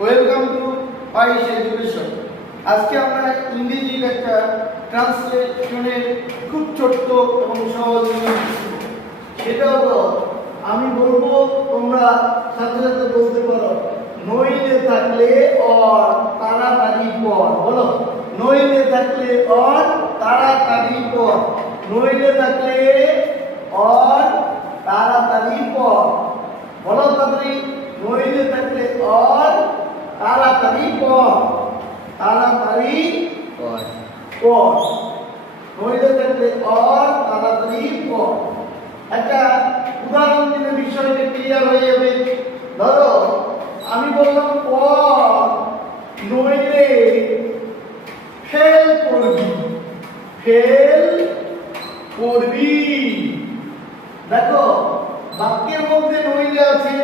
Welcome to পাইস education. আজকে আমরা ইংরেজির একটা ট্রান্সলেশনের খুব ছোট্ট এবং সহজ নিয়ম শিখব। সেটা হলো, আমি বলবো, তোমরা সাথে সাথে বলতে পারো। নইলে থাকলে অর তাড়াতাড়ি পর। বলো, নইলে থাকলে অর তাড়াতাড়ি পর। নইলে থাকলে অর তাড়াতাড়ি পর। বলো তাড়াতাড়ি। নইলে থাকলে অর তাড়াতাড়ি পর। তাড়াতাড়ি পর। নইলে থাকলে অর তাড়াতাড়ি পর। একটা উদাহরণ দিলে বিষয়টা ক্লিয়ার হয়ে যাবে। ধরো, আমি বললাম পর, নইলে ফেল করবি। ফেল করবি। দেখো, বাক্যের মধ্যে নইলে আছে।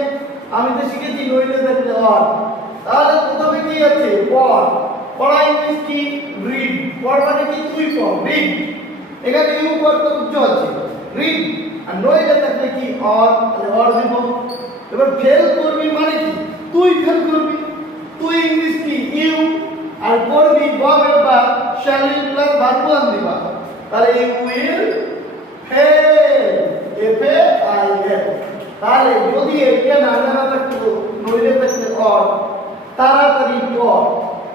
আমি তো শিখেছি নইলে থাকলে অর। তাহলে প্রথমে কি আছে? পর। পড়া ইংলিশ কি? রিড। পর মানে কি? তুই পড়, রিড। এখানে ইউ করতে উচ্চ আছে, রিড। আর নইলে থাকলে কি? অর। তাহলে অর দিব। এবার ফেল করবি মানে কি? তুই ফেল করবি। তুই ইংলিশ কি? ইউ। আর করবি ভার্ব বা শ্যাল প্লাস ভার্ব দিবা। তাহলে you will fail. F A I L. তাহলে যদি এটা না থাকতো, নইলে থাকলে অর, তাড়াতাড়ি পর,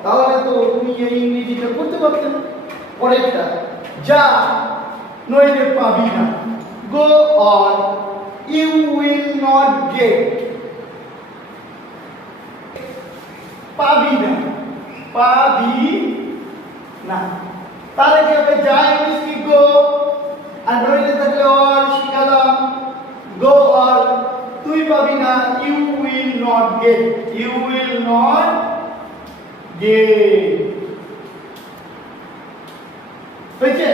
তাহলে তো তুমি এই ইংরেজিটা করতে পারতে না। পরেরটা, যা, নইলে পাবি না। Go on, you will not get. পাবি না, পাবি না। তাহলে কি হবে? যা ইংলিশ কি? গো। আর নইলে থাকলে অর শিখালাম, গো অর। তুই পাবি না, you will not get. You will not get. হয়েছে?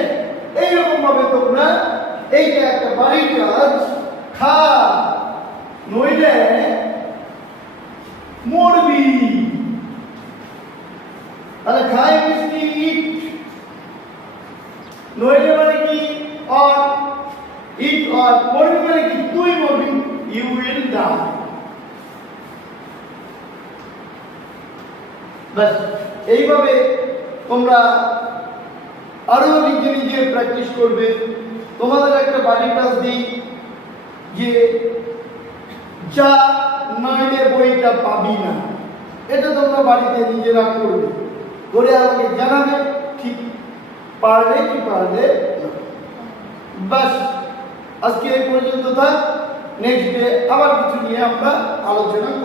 এইরকম ভাবে তোমরা এইটা একটা বাড়ির কাজ। খা, নইলে মরবি। তাহলে খা ইংলিশ কি? ইট। নইলে মানে কি? অর। It or. মরবি মানে কি? তুই মরবি। You will die. বাস, এইভাবে তোমরা আরো নিজে নিজে প্র্যাকটিস করবে। তোমাদের একটা বাড়ির কাজ দিই, যে যা, নইলে বইটা পাবি না। এটা তোমরা বাড়িতে নিজেরা করবে, করে আমাকে জানাবে ঠিক পারলে কি পারলে না। বাস, আজকে এই পর্যন্ত থাক। নেক্সট ডে আবার কিছু নিয়ে আমরা আলোচনা করব।